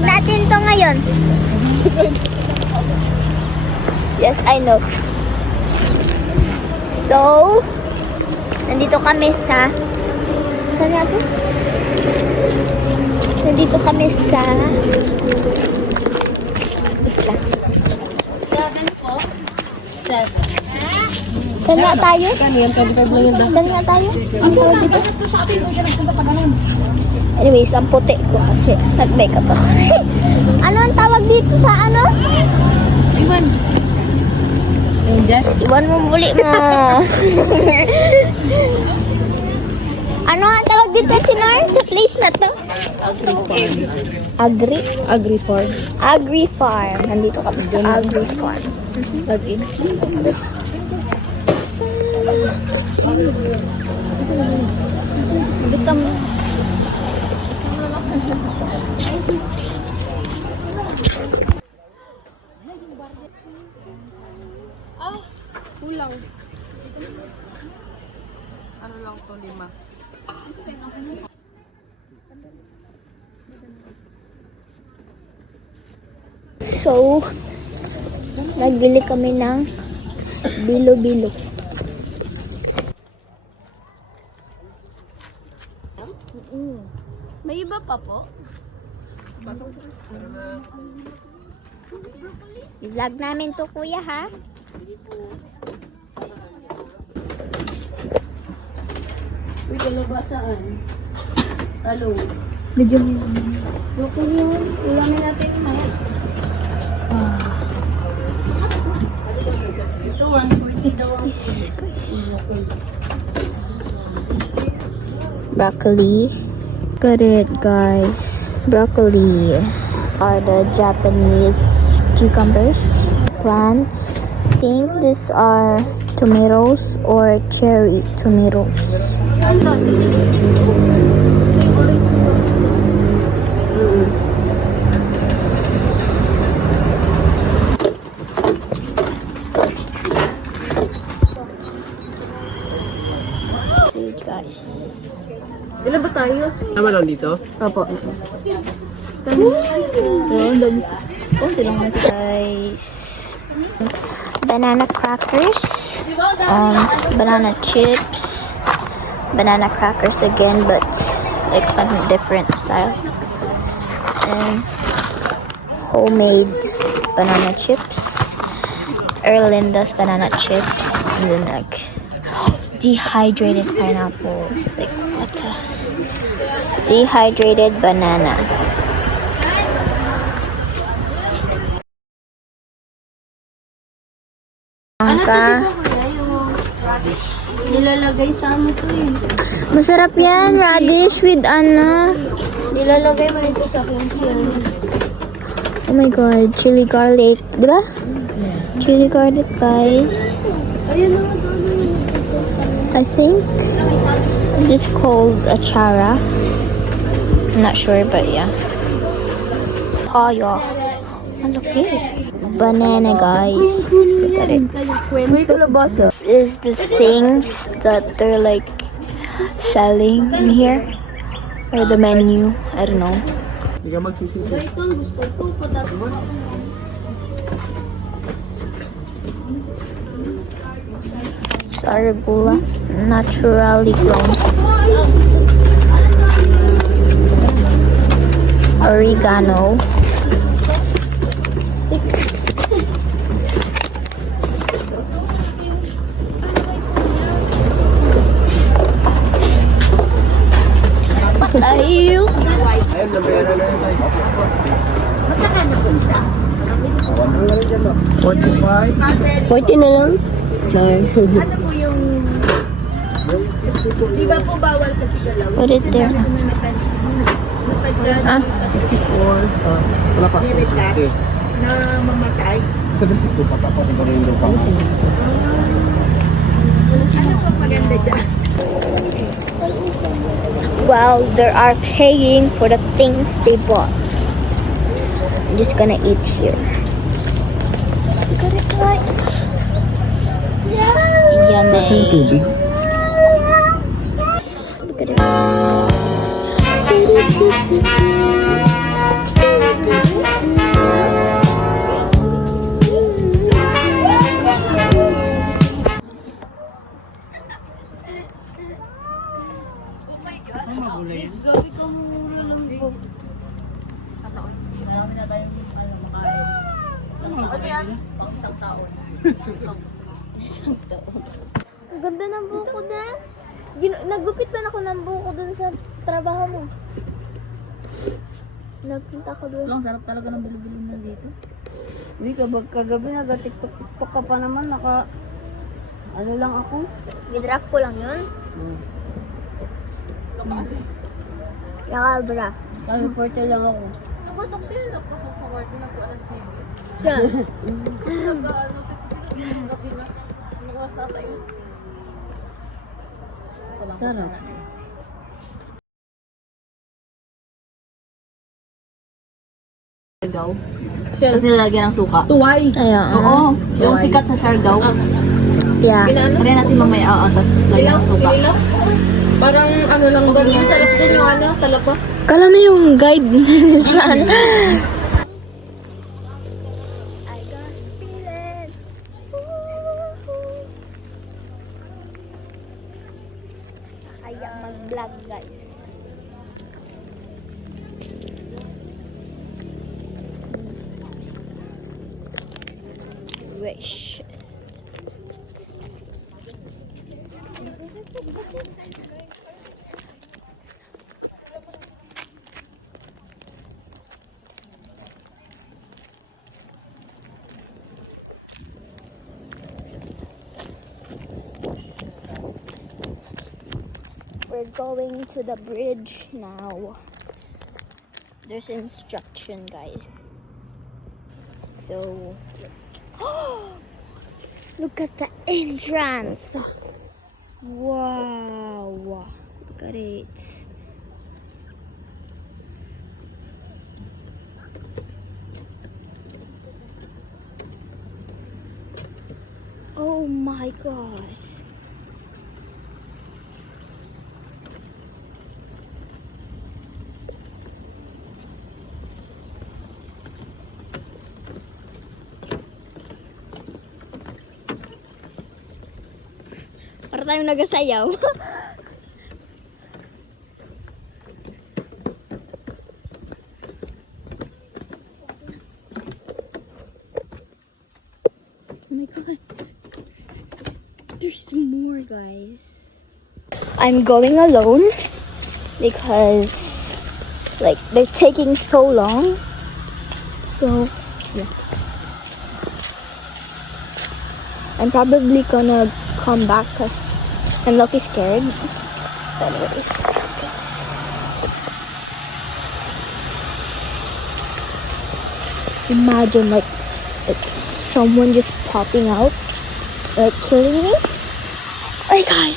Vlog natin to ngayon. Yes, I know. So, nandito kami sa... Saan natin? Nandito kami sa... Saan nga tayo? Saan nga tayo? Ang tawag dito? Anyways, ang puti ko kasi nag-makeup ako. Ano ang tawag dito sa ano? Iwan. Ayun dyan. Iwan mo muli mo. Ano ang tawag dito, Sinar? Sa place na to? Agri farm. Agri farm. Nandito kami sa agri farm. Login. Gusto mo? Kulang. Ano lang to, 5. So, nagbili kami ng bilo-bilo. May iba pa po? I-vlog namin to, kuya, ha? Uy, dalawa saan? Hello. Medyo Loko yun. Ulamin natin mo. Ito, 140 daw. broccoli. Look at it, guys. Broccoli are the Japanese cucumbers. Plants. I think these are tomatoes or cherry tomatoes. See, guys. Ilan ba tayo? Tama lang dito? Opo. Guys, banana crackers, banana chips, banana crackers again, but like on a different style, and homemade banana chips, Erlinda's banana chips, and then like dehydrated pineapple, like what the dehydrated banana. Ka. Nilalagay sa ano to eh. Masarap yan, radish with ano. Nilalagay mo ito sa kimchi. Oh my god, chili garlic. Diba? Chili garlic, guys. Ayun na. I think this is called achara. I'm not sure, but yeah. Paya. Ang laki. Banana, guys. Look at it. May kalabasa. This is the things that they're like selling in here. Or the menu. I don't know. Hindi ka magsisisi. Ito, gusto ko. Saragula. Naturally grown. Oregano. Ayun. Ayun, nabayaran na yun. Magkakano po isa? 45. 40 na lang? Ano po yung... Di ba po bawal kasi galaw? Put it there. Ah, 64. Wala pa. Okay. Na mamatay? 72 pa tapos ang gawin doon pa. Ano po maganda dyan? well, they are paying for the things they bought. I'm just gonna eat here. Got it right. Yummy. Look at it. Ang ganda ng buko na. Nagupit pa ako ng buko dun sa trabaho mo. Nagpunta ko dun. Ang sarap talaga ng bilibili na dito. Hindi ka kagabi nag-tiktok ka pa naman, ano lang ako. Gidraft ko lang yun. Nakabra. Ka-reporter lang ako. Nabatok siya, nagpasok sa kwarto, nagpaalam TV. Siya. Gabi na, nakuha sa tayo. Tara. Siargao. Tapos nilalagyan ng suka. Tuway! Ayun. Oo, yung sikat sa Siargao. Yeah. Try natin mamaya, tapos lagyan ng suka. Parang ano lang Maganda yung sarap din yung talapa. Kala na yung guide saan. I got feeling. Kaya mag-vlog guys. Wish. We're going to the bridge now. There's instruction, guys. So, look at the entrance. Wow. Look at it. Oh my gosh. Para tayong nagasayaw. Oh my god. There's more, guys. I'm going alone because like they're taking so long. So yeah. I'm probably gonna come back because I'm lucky scared. But anyways. Imagine like someone just popping out, like killing me. Oh my god.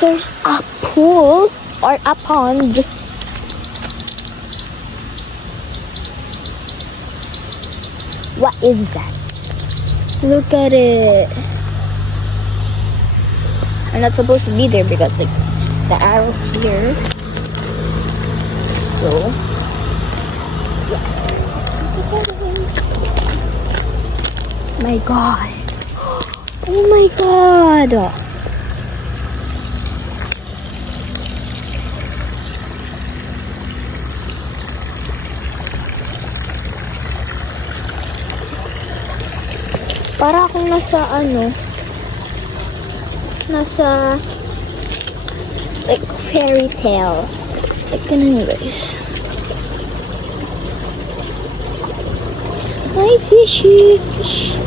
There's a pool or a pond. What is that? Look at it. I'm not supposed to be there because like the arrow's here. So yeah. My god. Oh my god. Para akong nasa nasa like fairy tale. Like anyways. Hi fishy fish.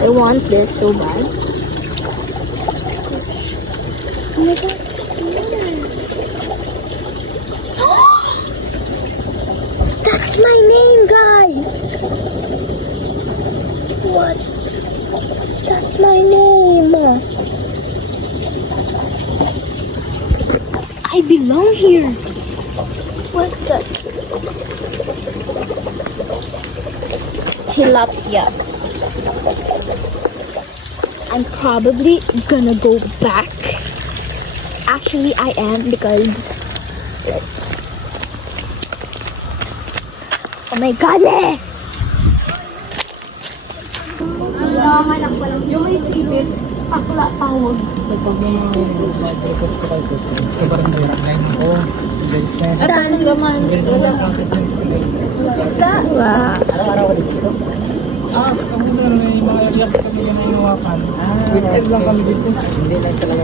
I want this so bad. Oh my god, there's more. That's my name, guys. What? That's my name. I belong here. What the? Tilapia. I'm probably gonna go back Actually, I am because... Oh my goodness! Yung may sipit, akla tawag. Saan naman? Wow. Weekend lang kami dito. Hindi lang talaga.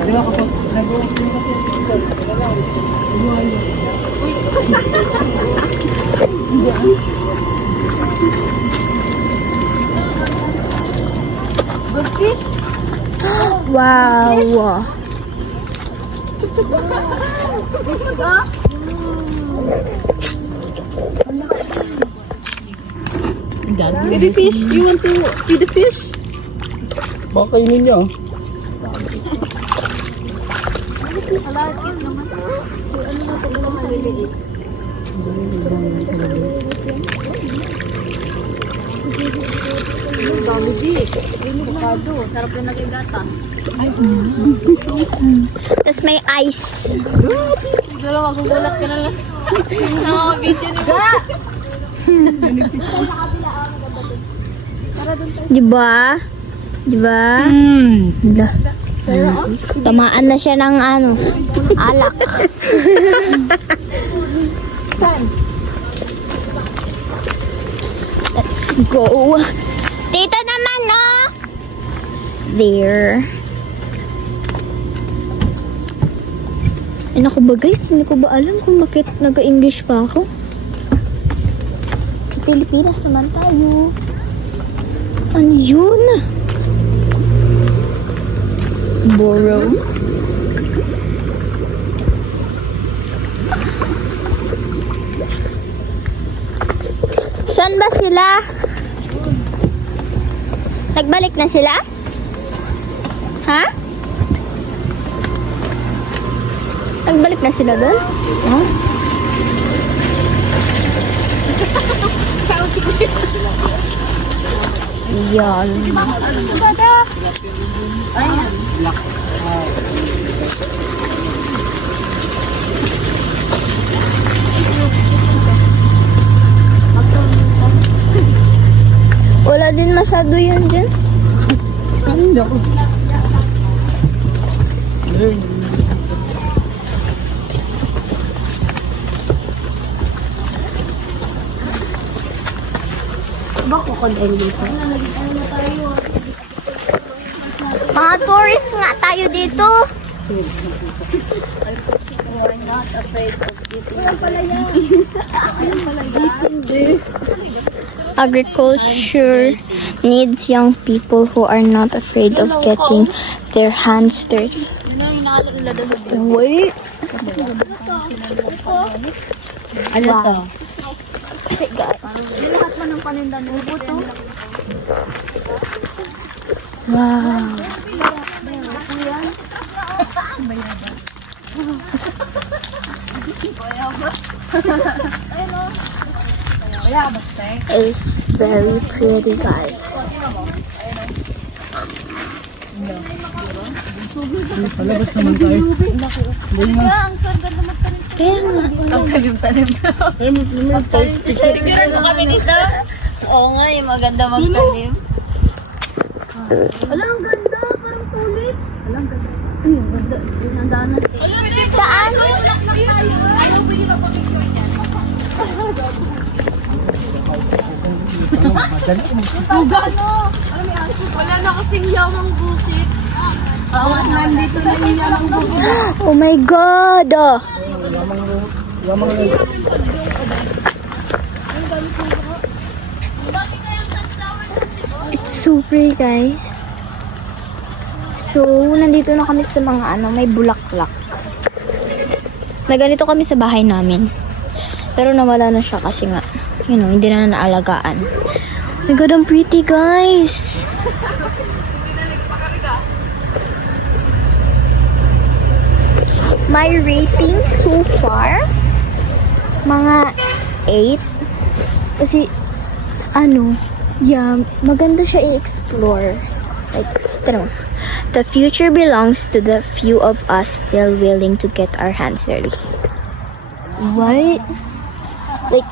Hindi ako po. Nag-open kasi. Wow. Baby fish, you want to feed the fish? Baka kainin niyo. Sarap yung naging gata. Tapos may ice. Siguro magugulat ka na lang. Sa mga video ni Ga! Diba? Diba? Dah. Tamaan na siya ng ano, alak. Let's go. Dito naman, no? There. Ay, naku ba guys? Hindi ko ba alam kung bakit nag-English pa ako? Sa Pilipinas naman tayo. Ano yun? Borrow. Saan ba sila? Nagbalik na sila? Ha? Nagbalik na sila doon? Huh? Yan. Wala din masyado yan dyan. Hindi ako. Bako kon dito. Mga tourist nga tayo dito. We're not afraid of eating. Agriculture needs young people who are not afraid of getting their hands dirty. Yun na yung nakala nila doon. Wait. Ano to? Yung lahat mo ng paninda ng buto. Wow. It's very pretty, guys. Palabas naman tayo. Kaya nga. Ang tanim-tanim na. Picture mo kami dito. Oo nga, yung maganda magtanim. Wala, ang ganda. Parang tulips. Wala, ang ganda. Ay, ang ganda. Yun ang daanan. Saan? Ayaw pwede magpapicture niya. Wala na kasing yamang bukit. Oo, nandito na yung yamang bukid. Oh my God! Yamang It's so pretty, guys. So, nandito na kami sa mga may bulaklak. May ganito kami sa bahay namin. Pero nawala na siya kasi nga, hindi na naalagaan. Oh my God, ang pretty, guys. My rating so far, mga 8. Kasi, maganda siya i-explore. Like, The future belongs to the few of us still willing to get our hands dirty. What? Like,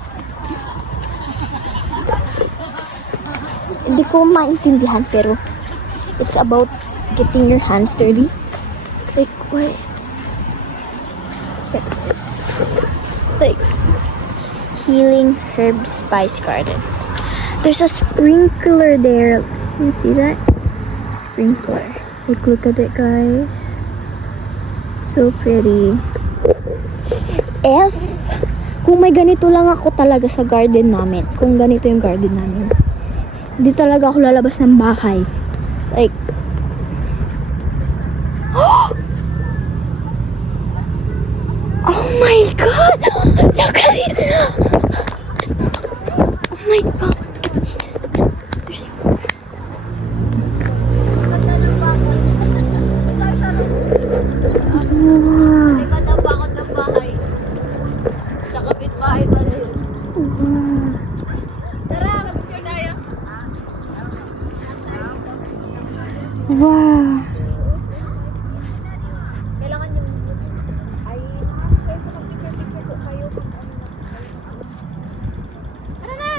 hindi ko maintindihan pero it's about getting your hands dirty. Like, what? Like this. Like, Healing Herb Spice Garden. There's a sprinkler there. Can you see that? Sprinkler. Like, look at it, guys. So pretty. Kung may ganito lang ako talaga sa garden namin, kung ganito yung garden namin, hindi talaga ako lalabas ng bahay. Like, oh my God! Look at it! Oh my God! There's... Wow! Likod ang bakod ng bahay. Sa kapitbahay pa rin. Tara, kapit tayo. Wow! Kailangan yung... Ay, sa picture ko kayo. Ano na?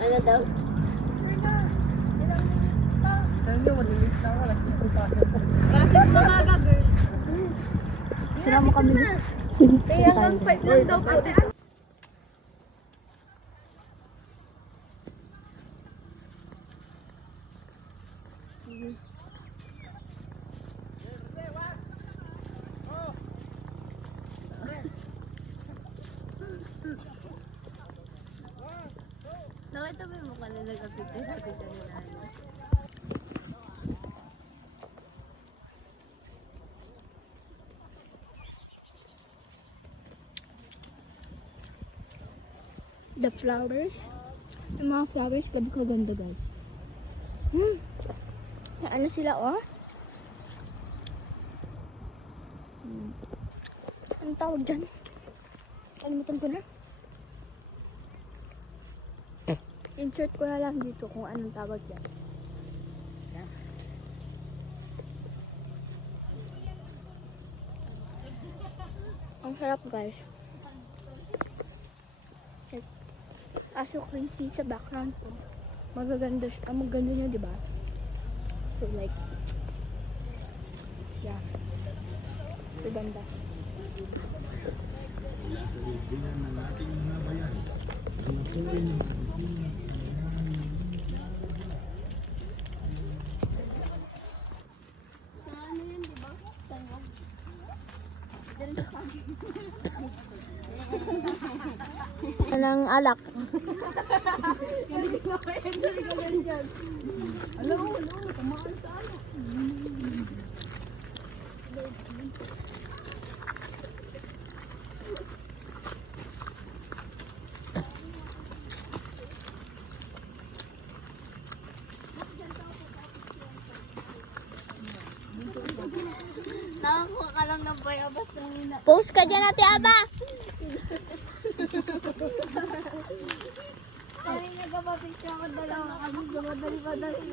Ano daw? Para sa mga girl. Sira mo kami. Sige, Kaya hanggang 5 lang daw po. Nakita mo yung mukha nila kapit sa kita nila. The flowers. Yung mga flowers, gabi ko ganda, guys. Ano sila, oh? Anong tawag dyan? Kalimutan ko na. Insert ko na lang dito kung anong tawag dyan. Ang sarap, guys. Aso crunchy sa background ko. Magaganda siya. Maganda niya, di ba? So, like, yeah. Maganda. Ng alak. Nakakuha ka lang ng bayabas na nila. Post ka dyan, Ate Aba! Ay, nagpapapicture ako dalawa kami. Madali-madali.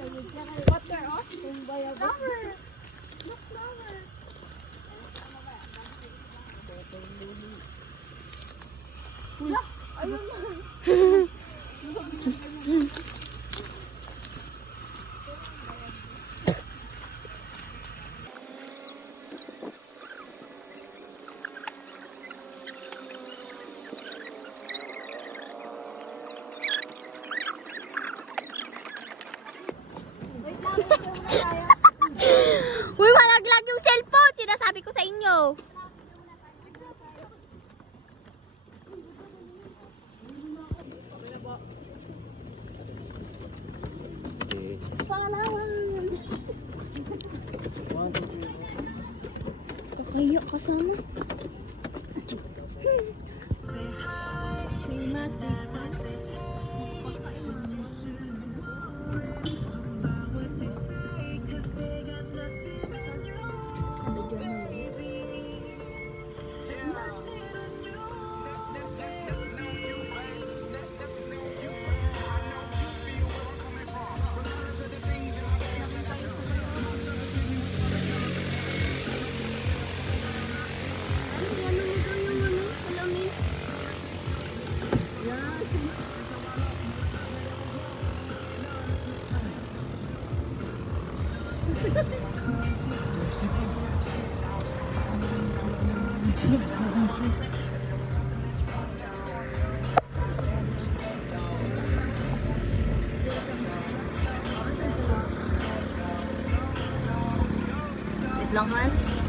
Water off. Yung bayabas. Flower! Look, flower! Uy, malaglag yung cellphone! Sinasabi ko sa inyo. Kaya kasama. Wait lang man.